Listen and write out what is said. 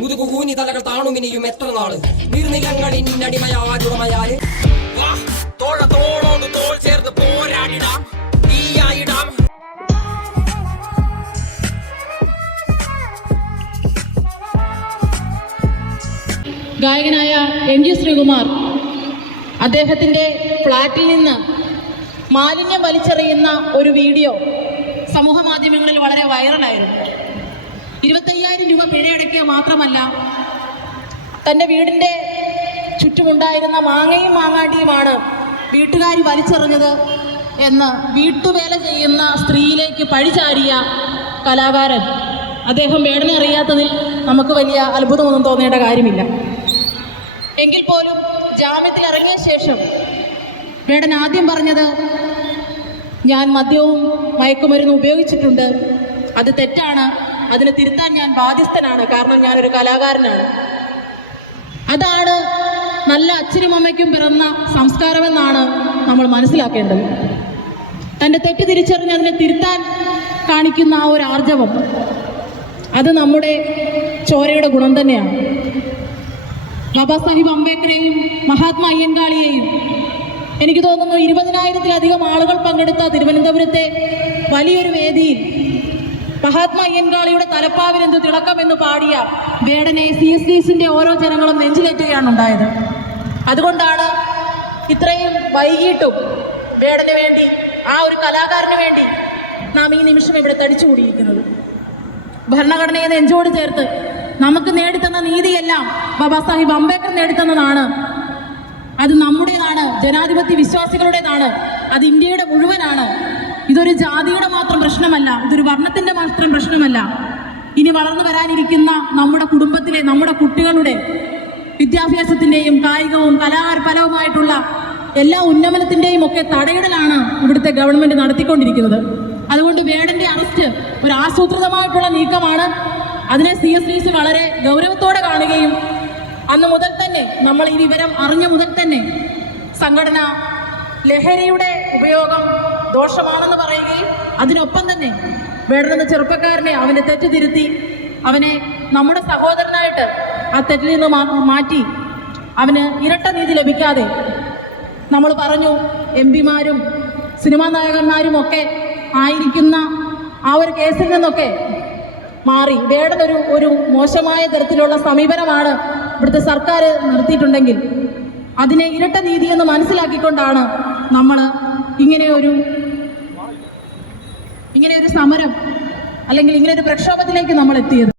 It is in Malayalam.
മുതുകു കൂനി തലകൾ താണുമിനിയും എത്ര നാൾ? നീർനിലങ്ങളിൽ തീയായിടാം. ഗായകനായ എം ജി ശ്രീകുമാർ അദ്ദേഹത്തിന്റെ ഫ്ലാറ്റിൽ നിന്ന് മാലിന്യം വലിച്ചെറിയുന്ന ഒരു വീഡിയോ സമൂഹ മാധ്യമങ്ങളിൽ വളരെ വൈറലായിരുന്നു ഇരുപത്തയ്യായിരം രൂപ പിഴയടക്കുക മാത്രമല്ല തന്റെ വീടിന്റെ ചുറ്റുമുണ്ടായിരുന്ന മാങ്ങയും മാങ്ങാട്ടിയുമാണ് വീട്ടുകാരി വലിച്ചെറിഞ്ഞത് എന്ന് വീട്ടുവേല ചെയ്യുന്ന സ്ത്രീയിലേക്ക് പഴിചാരിയ കലാകാരൻ. അദ്ദേഹം വേടനെ അറിയാത്തതിൽ നമുക്ക് വലിയ അത്ഭുതമൊന്നും തോന്നേണ്ട കാര്യമില്ല. എങ്കിൽ പോലും ജാമ്യത്തിൽ ഇറങ്ങിയ ശേഷം വേടൻ ആദ്യം പറഞ്ഞത് ഞാൻ മദ്യവും മയക്കുമരുന്നും ഉപയോഗിച്ചിട്ടുണ്ട്. അത് തെറ്റാണ്. അതിനെ തിരുത്താൻ ഞാൻ ബാധ്യസ്ഥനാണ്. കാരണം ഞാനൊരു കലാകാരനാണ്. അതാണ് നല്ല അച്ഛനും അമ്മയ്ക്കും പിറന്ന സംസ്കാരമെന്നാണ് നമ്മൾ മനസ്സിലാക്കേണ്ടത്. തന്റെ തെറ്റ് തിരിച്ചറിഞ്ഞ് അതിനെ തിരുത്താൻ കാണിക്കുന്ന ആ ഒരു ആർജവം അത് നമ്മുടെ ചോരയുടെ ഗുണം തന്നെയാണ്. ബാബാ സാഹിബ് അംബേദ്കറെയും മഹാത്മാ അയ്യൻകാളിയെയും എനിക്ക് തോന്നുന്നു ഇരുപതിനായിരത്തിലധികം ആളുകൾ പങ്കെടുത്ത തിരുവനന്തപുരത്തെ വലിയൊരു വേദിയിൽ മഹാത്മാ അയ്യൻകാളിയുടെ തിളക്കം എന്ന് പാടിയ വേടനെ സി എസ് ഡിസിന്റെ ഓരോ ജനങ്ങളും നെഞ്ചിലേറ്റുകയാണ് ഉണ്ടായത്. അതുകൊണ്ടാണ് ഇത്രയും വൈകിട്ടും വേടന് വേണ്ടി ആ ഒരു കലാകാരന് വേണ്ടി നാം ഈ നിമിഷം ഇവിടെ തടിച്ചുകൂടിയിരിക്കുന്നത്. ഭരണഘടനയെ നെഞ്ചോട് ചേർത്ത് നമുക്ക് നേടിത്തന്ന നീതിയെല്ലാം ബാബാ സാഹിബ് അംബേദ്കർ നേടിത്തന്നതാണ്. അത് നമ്മുടേതാണ് ജനാധിപത്യ വിശ്വാസികളുടേതാണ് അത് ഇന്ത്യയുടെ മുഴുവനാണ്. ഇതൊരു ജാതിയുടെ മാത്രം പ്രശ്നമല്ല ഇതൊരു വർണത്തിന്റെ മാത്രം പ്രശ്നമല്ല. ഇനി വളർന്നു വരാനിരിക്കുന്ന നമ്മുടെ കുടുംബത്തിലെ നമ്മുടെ കുട്ടികളുടെ വിദ്യാഭ്യാസത്തിന്റെയും കായികവും കലാപരവുമായിട്ടുള്ള എല്ലാ ഉന്നമനത്തിന്റെയും ഒക്കെ തടയിടലാണ് ഇവിടുത്തെ ഗവൺമെന്റ് നടത്തിക്കൊണ്ടിരിക്കുന്നത്. അതുകൊണ്ട് വേടന്റെ അറസ്റ്റ് ഒരു ആസൂത്രിതമായിട്ടുള്ള നീക്കമാണ്. അതിനെ സി എസ് ഡി സി വളരെ ഗൗരവത്തോടെ കാണുകയും അന്ന് മുതൽ തന്നെ നമ്മൾ ഈ വിവരം അറിഞ്ഞ മുതൽ തന്നെ സംഘടന ലഹരിയുടെ ഉപയോഗം ദോഷമാണെന്ന് പറയുകയും അതിനൊപ്പം തന്നെ വേണ്ടുന്ന ചെറുപ്പക്കാരനെ അവനെ തെറ്റുതിരുത്തി അവനെ നമ്മുടെ സഹോദരനായിട്ട് ആ തെറ്റിൽ നിന്ന് മാറ്റി അവന് ഇരട്ട നീതി ലഭിക്കാതെ നമ്മൾ പറഞ്ഞു എം പിമാരും സിനിമാ നായകന്മാരും ഒക്കെ ആയിരിക്കുന്ന ആ ഒരു കേസിൽ നിന്നൊക്കെ മാറി. വേടനൊരു ഒരു മോശമായ തരത്തിലുള്ള സമീപനമാണ് ഇവിടുത്തെ സർക്കാർ നിർത്തിയിട്ടുണ്ടെങ്കിൽ അതിനെ ഇരട്ട നീതി എന്ന് മനസ്സിലാക്കിക്കൊണ്ടാണ് നമ്മൾ ഇങ്ങനെ ഒരു ഇങ്ങനെ ഒരു സമരം അല്ലെങ്കിൽ ഇങ്ങനെ ഒരു പ്രക്ഷോഭത്തിലേക്ക് നമ്മൾ എത്തിയത്